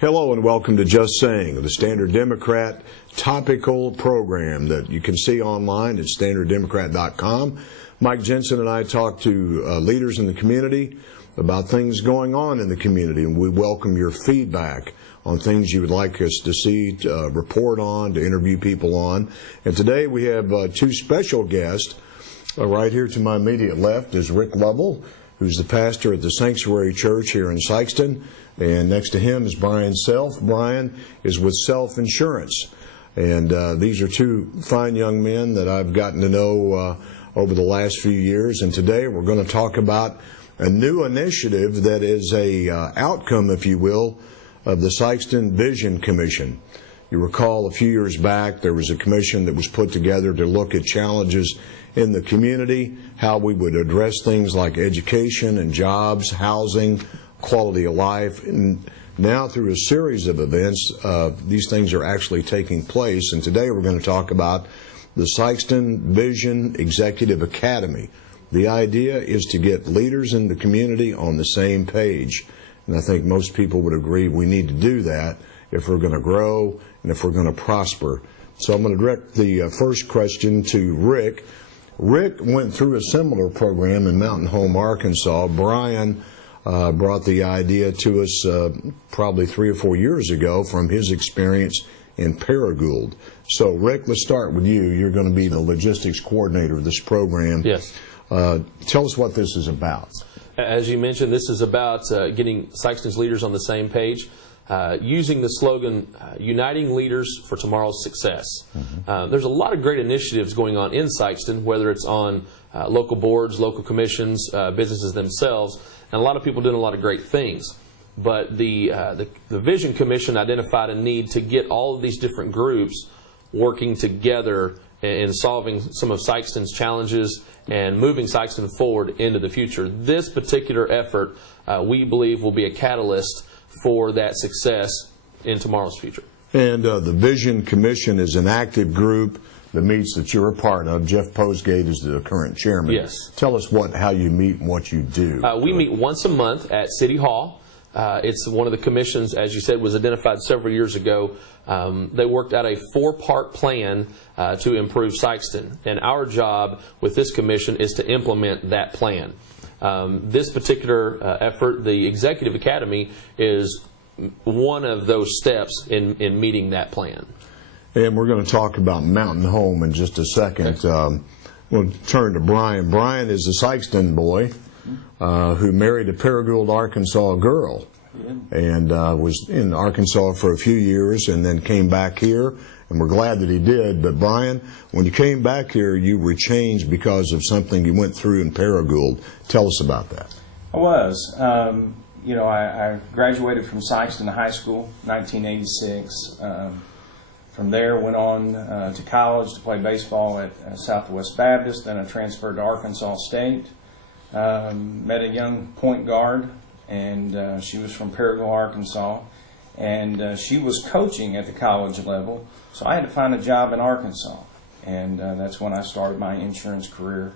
Hello and welcome to Just Saying, the Standard Democrat topical program that you can see online at standarddemocrat.com. Mike Jensen and I talk to leaders in the community about things going on in the community, and we welcome your feedback on things you would like us to see, report on, to interview people on. And today we have two special guests. Right here to my immediate left is Rick Lovell, who's the pastor at the Sanctuary Church here in Sikeston. And next to him is Brian Self. Brian is with Self Insurance. And these are two fine young men that I've gotten to know over the last few years. And today we're going to talk about a new initiative that is a outcome, if you will, of the Sikeston Vision Commission. You recall a few years back there was a commission that was put together to look at challenges in the community, how we would address things like education and jobs, housing, quality of life. And now through a series of events, these things are actually taking place. And today we're going to talk about the Sikeston Vision Executive Academy. The idea is to get leaders in the community on the same page. And I think most people would agree we need to do that if we're going to grow and if we're going to prosper. So I'm going to direct the first question to Rick. Rick went through a similar program in Mountain Home, Arkansas. Brian brought the idea to us probably 3 or 4 years ago from his experience in Gould. So, Rick, let's start with you. You're going to be the logistics coordinator of this program. Yes. Tell us what this is about. As you mentioned, this is about getting Sikeston's leaders on the same page, using the slogan, Uniting Leaders for Tomorrow's Success. Mm-hmm. There's a lot of great initiatives going on in Sikeston, whether it's on local boards, local commissions, businesses themselves, and a lot of people doing a lot of great things. But the Vision Commission identified a need to get all of these different groups working together in solving some of Sikeston's challenges and moving Sikeston forward into the future. This particular effort, we believe, will be a catalyst for that success in tomorrow's future. And the Vision Commission is an active group that meets that you're a part of. Jeff Posgate is the current chairman. Yes. Tell us how you meet and what you do. We meet once a month at City Hall. It's one of the commissions, as you said, was identified several years ago. They worked out a 4-part plan to improve Sikeston. And our job with this commission is to implement that plan. This particular effort, the Executive Academy, is one of those steps in meeting that plan. And we're going to talk about Mountain Home in just a second. Okay. We'll turn to Brian. Brian is a Sikeston boy who married a Gould, Arkansas girl. And was in Arkansas for a few years and then came back here. And we're glad that he did. But Brian, when you came back here, you were changed because of something you went through in Gould. Tell us about that. I was. I graduated from Sikeston High School, 1986. From there, went on to college to play baseball at Southwest Baptist. Then I transferred to Arkansas State. Met a young point guard, and she was from Gould, Arkansas. And she was coaching at the college level, so I had to find a job in Arkansas. And that's when I started my insurance career.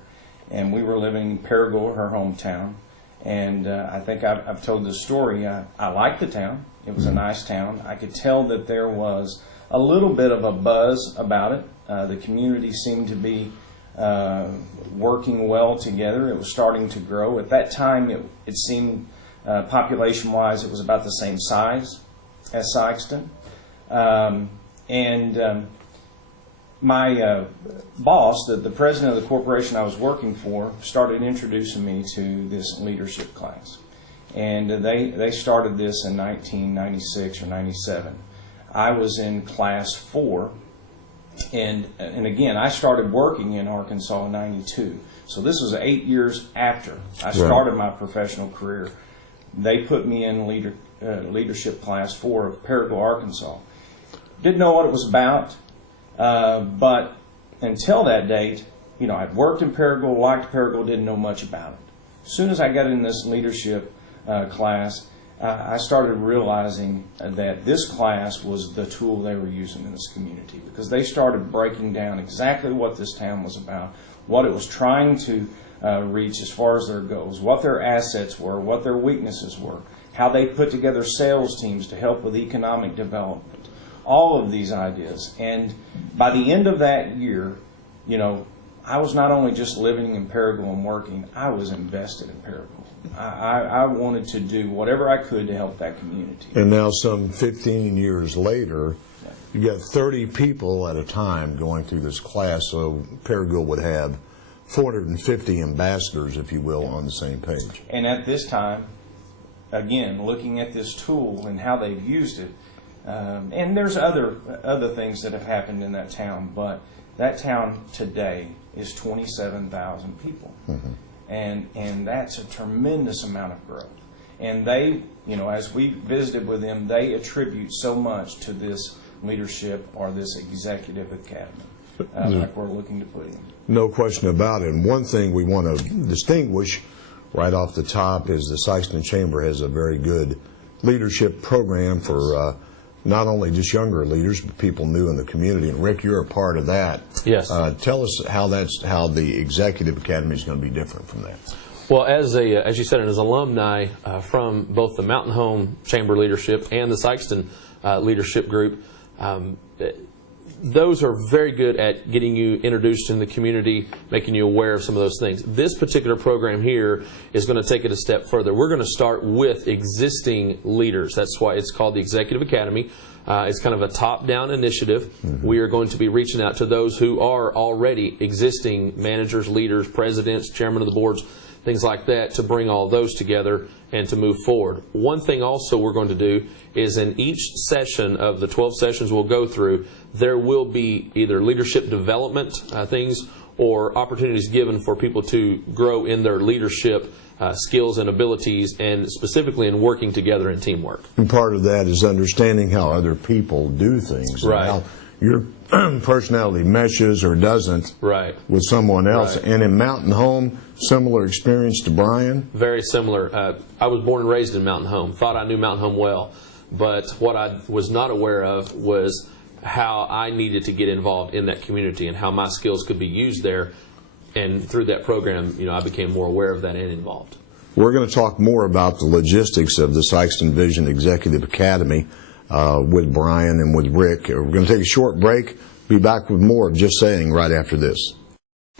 And we were living in Gould, her hometown. And I think I've told this story. I liked the town. It was a nice town. I could tell that there was a little bit of a buzz about it. The community seemed to be working well together. It was starting to grow. At that time, it seemed population-wise, it was about the same size as Sikeston. My boss, the president of the corporation I was working for, started introducing me to this leadership class. And they started this in 1996 or 97. I was in class 4, and again, I started working in Arkansas in 92. So this was 8 years after I started my professional career. They put me in leadership class 4 of Gould, Arkansas. Didn't know what it was about, but until that date, I'd worked in Gould, liked Gould, didn't know much about it. As soon as I got in this leadership class, I started realizing that this class was the tool they were using in this community, because they started breaking down exactly what this town was about, what it was trying to reach as far as their goals, what their assets were, what their weaknesses were. how they put together sales teams to help with economic development, all of these ideas. And by the end of that year, you know, I was not only just living in Paragould and working, I was invested in Paragould. I wanted to do whatever I could to help that community. And now some 15 years later, you got 30 people at a time going through this class, so Paragould would have 450 ambassadors, if you will, on the same page. And at this time, again, looking at this tool and how they've used it, and there's other things that have happened in that town, but that town today is 27,000 people. Mm-hmm. And that's a tremendous amount of growth. And they, you know, as we visited with them, they attribute so much to this leadership or this executive academy, like we're looking to put in. No question about it. And one thing we want to distinguish right off the top is the Sikeston Chamber has a very good leadership program for not only just younger leaders, but people new in the community. And Rick, you're a part of that. Yes. Tell us how the Executive Academy is going to be different from that. Well, as you said, as alumni from both the Mountain Home Chamber leadership and the Sikeston leadership group, those are very good at getting you introduced in the community, making you aware of some of those things. This particular program here is going to take it a step further. We're going to start with existing leaders. That's why it's called the Executive Academy. It's kind of a top-down initiative. Mm-hmm. We are going to be reaching out to those who are already existing managers, leaders, presidents, chairmen of the boards, things like that, to bring all those together and to move forward. One thing also we're going to do is in each session of the 12 sessions we'll go through, there will be either leadership development things or opportunities given for people to grow in their leadership skills and abilities, and specifically in working together in teamwork. And part of that is understanding how other people do things. Right. How your personality meshes or doesn't with someone else. Right. And in Mountain Home, similar experience to Brian? Very similar. I was born and raised in Mountain Home. Thought I knew Mountain Home well. But what I was not aware of was how I needed to get involved in that community and how my skills could be used there. And through that program, you know, I became more aware of that and involved. We're going to talk more about the logistics of the Sikeston Vision Executive Academy with Brian and with Rick. We're going to take a short break. Be back with more of Just Saying right after this.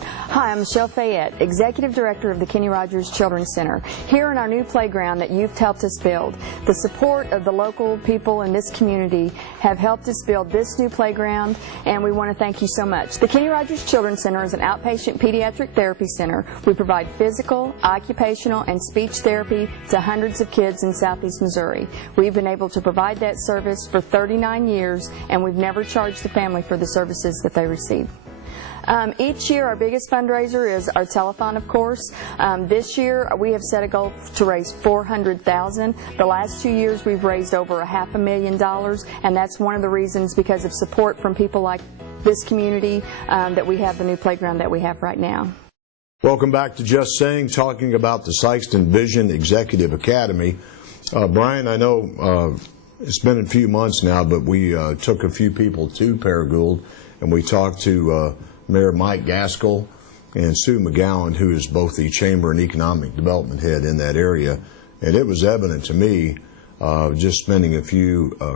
Hi, I'm Michelle Fayette, Executive Director of the Kenny Rogers Children's Center, here in our new playground that you've helped us build. The support of the local people in this community have helped us build this new playground, and we want to thank you so much. The Kenny Rogers Children's Center is an outpatient pediatric therapy center. We provide physical, occupational, and speech therapy to hundreds of kids in southeast Missouri. We've been able to provide that service for 39 years, and we've never charged the family for the services that they receive. Each year our biggest fundraiser is our telethon, of course. This year we have set a goal to raise $400,000. The last 2 years we've raised over $500,000, and that's one of the reasons, because of support from people like this community, that we have the new playground that we have right now. Welcome back to Just Saying, talking about the Sikeston Vision Executive Academy. Brian, I know it's been a few months now, but we took a few people to Paragould, and we talked to Mayor Mike Gaskell and Sue McGowan, who is both the Chamber and Economic Development Head in that area. And it was evident to me, just spending a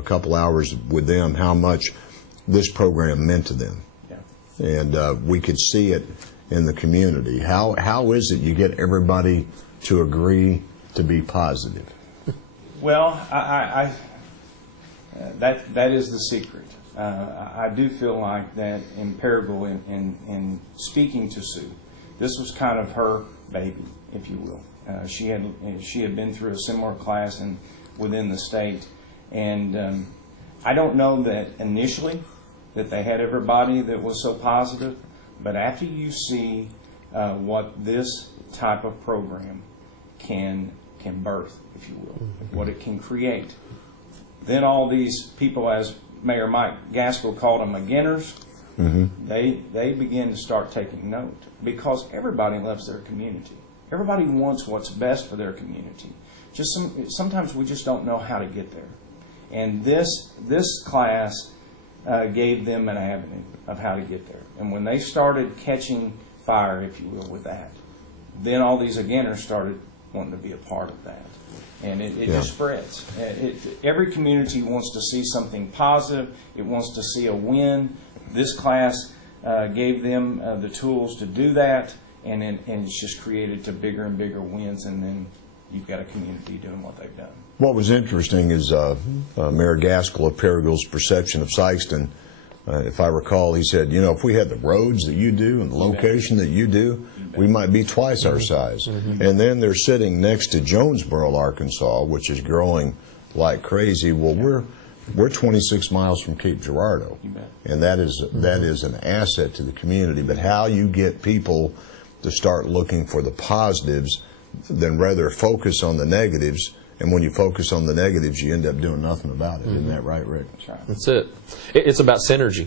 couple hours with them, how much this program meant to them. Yeah. And we could see it in the community. How is it you get everybody to agree to be positive? Well, that is the secret. I do feel like that in Paragould, in speaking to Sue, this was kind of her baby, if you will. She had been through a similar class within the state, and I don't know that initially that they had everybody that was so positive, but after you see what this type of program can birth, if you will, what it can create, then all these people, as Mayor Mike Gaskell called them beginners, they begin to start taking note, because everybody loves their community. Everybody wants what's best for their community. Sometimes we just don't know how to get there. And this class gave them an avenue of how to get there. And when they started catching fire, if you will, with that, then all these beginners started wanting to be a part of that. And it just spreads. Every community wants to see something positive. It wants to see a win. This class gave them the tools to do that, and it's just created to bigger and bigger wins, and then you've got a community doing what they've done. What was interesting is Mayor Gaskell of Paragould's perception of Sikeston. If I recall, he said, you know, if we had the roads that you do and the location that you do, we might be twice our size. And then they're sitting next to Jonesboro, Arkansas, which is growing like crazy. Well, we're 26 miles from Cape Girardeau, and that is an asset to the community. But how you get people to start looking for the positives, then rather focus on the negatives. And when you focus on the negatives, you end up doing nothing about it. Isn't that right, Rick? That's it. It's about synergy.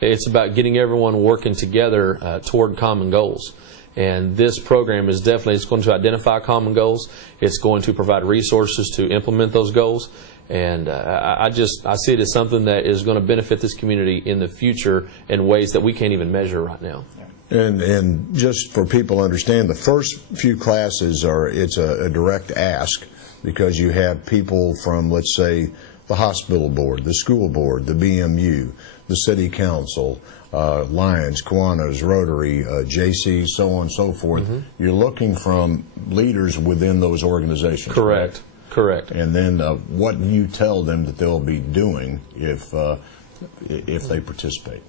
It's about getting everyone working together toward common goals. And this program is definitely, it's going to identify common goals. It's going to provide resources to implement those goals. And I see it as something that is going to benefit this community in the future in ways that we can't even measure right now. And just for people to understand, the first few classes it's a direct ask, because you have people from, let's say, the hospital board, the school board, the BMU, the city council, Lions, Kiwanis, Rotary, JC, so on and so forth. You're looking from leaders within those organizations. Correct. Right? Correct. And then what you tell them that they'll be doing if they participate.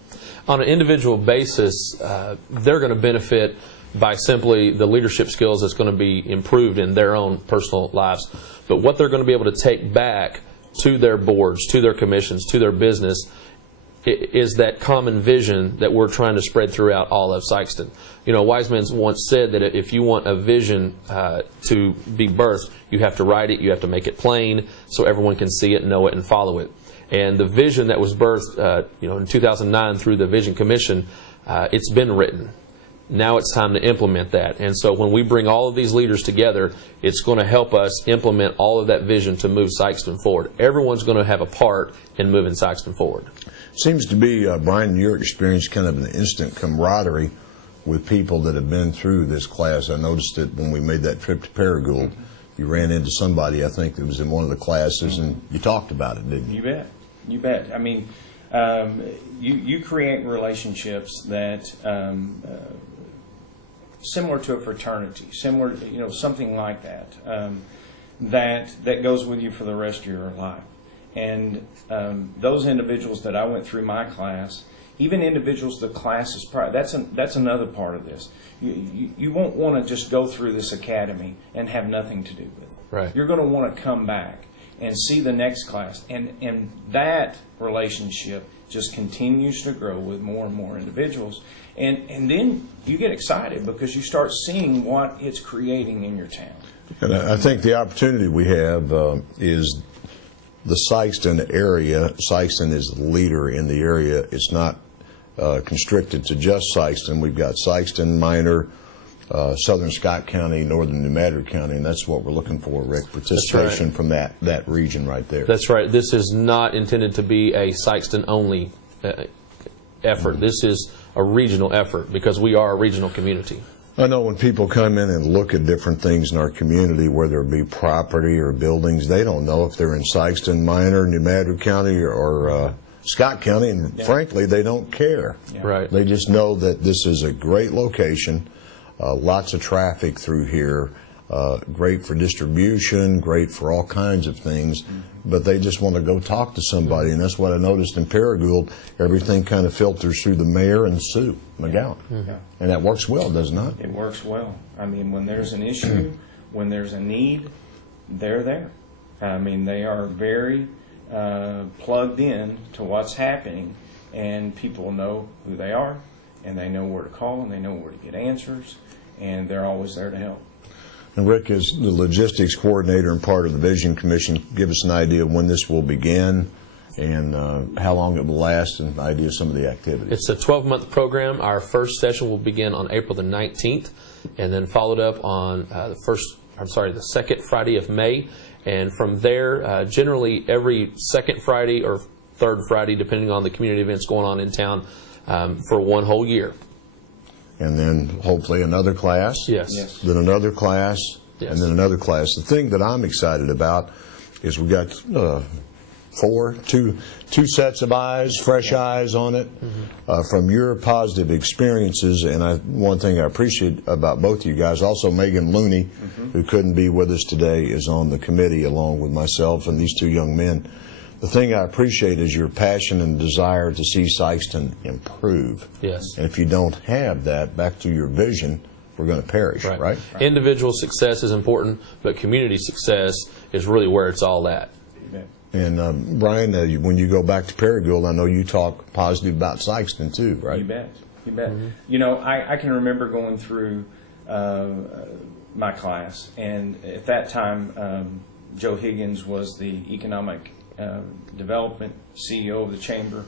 On an individual basis, they're going to benefit by simply the leadership skills that's going to be improved in their own personal lives. But what they're going to be able to take back to their boards, to their commissions, to their business, is that common vision that we're trying to spread throughout all of Sikeston. You know, wise men once said that if you want a vision to be birthed, you have to write it, you have to make it plain so everyone can see it, know it, and follow it. And the vision that was birthed in 2009 through the Vision Commission, it's been written. Now it's time to implement that. And so when we bring all of these leaders together, it's going to help us implement all of that vision to move Sikeston forward. Everyone's going to have a part in moving Sikeston forward. Seems to be, Brian, in your experience, kind of an instant camaraderie with people that have been through this class. I noticed it when we made that trip to Paragould. You ran into somebody, I think, that was in one of the classes, and you talked about it, didn't you? You bet. You bet. I mean, you create relationships that similar to a fraternity, similar, something like that, that goes with you for the rest of your life. And those individuals that I went through my class, even individuals the class is prior, that's another part of this. You won't want to just go through this academy and have nothing to do with it. Right. You're going to want to come back and see the next class, and that relationship just continues to grow with more and more individuals, and then you get excited because you start seeing what it's creating in your town. And I think the opportunity we have is the Sikeston area. Sikeston is the leader in the area. It's not constricted to just Sikeston. We've got Sikeston, Minor, Southern Scott County, Northern New Madrid County, and that's what we're looking for, Rick, participation from that region right there. That's right. This is not intended to be a Sikeston-only effort. This is a regional effort because we are a regional community. I know when people come in and look at different things in our community, whether it be property or buildings, they don't know if they're in Sikeston, Minor, New Madrid County, or Scott County, and frankly, they don't care. Yeah. Right. They just know that this is a great location, lots of traffic through here, great for distribution, great for all kinds of things, but they just want to go talk to somebody, and that's what I noticed in Paragould. Everything kind of filters through the mayor and Sue McGowan, and that works well, does it not? It works well. I mean, when there's an issue, when there's a need, they're there. I mean, they are very plugged in to what's happening, and people know who they are, and they know where to call, and they know where to get answers, and they're always there to help. And Rick, as the logistics coordinator and part of the Vision Commission, give us an idea of when this will begin and how long it will last, and an idea of some of the activities. It's a 12-month program. Our first session will begin on April the 19th, and then followed up on the second Friday of May. And from there, generally every second Friday or third Friday, depending on the community events going on in town, for one whole year. And then hopefully another class. Yes. Then another class, Yes. and then another class. The thing that I'm excited about is we got two sets of eyes, fresh eyes on it, from your positive experiences. And one thing I appreciate about both of you guys, also Megan Looney, who couldn't be with us today, is on the committee along with myself and these two young men. The thing I appreciate is your passion and desire to see Sikeston improve. Yes. And if you don't have that, back to your vision, we're going to perish, right? Individual success is important, but community success is really where it's all at. And Brian, when you go back to Perry Gould, I know you talk positive about Sikeston too, right? You bet. You bet. You know, I can remember going through my class, and at that time, Joe Higgins was the economic development CEO of the chamber,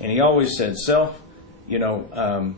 and he always said, "Self, you know,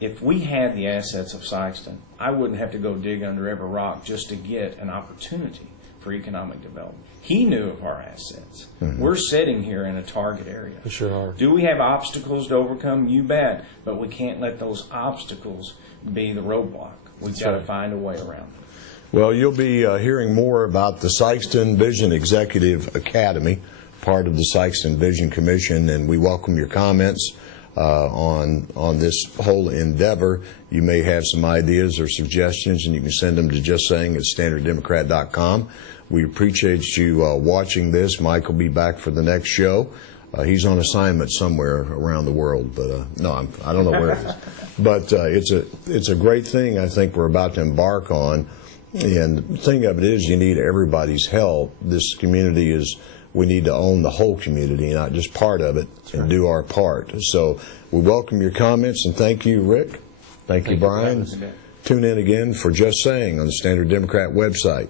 if we had the assets of Sikeston, I wouldn't have to go dig under every rock just to get an opportunity for economic development." He knew of our assets. We're sitting here in a target area. We sure are. Do we have obstacles to overcome? You bet. But we can't let those obstacles be the roadblock. We've got to find a way around them. Well, you'll be hearing more about the Sikeston Vision Executive Academy, part of the Sikeston Vision Commission, and we welcome your comments on this whole endeavor. You may have some ideas or suggestions, and you can send them to justsaying@standarddemocrat.com. We appreciate you watching this. Mike will be back for the next show. He's on assignment somewhere around the world, but I don't know where it is. But it's a great thing I think we're about to embark on. And the thing of it is, you need everybody's help. This community we need to own the whole community, not just part of it, and do our part. So we welcome your comments, and thank you, Rick. Thank you, Brian. Tune in again for Just Saying on the Standard Democrat website.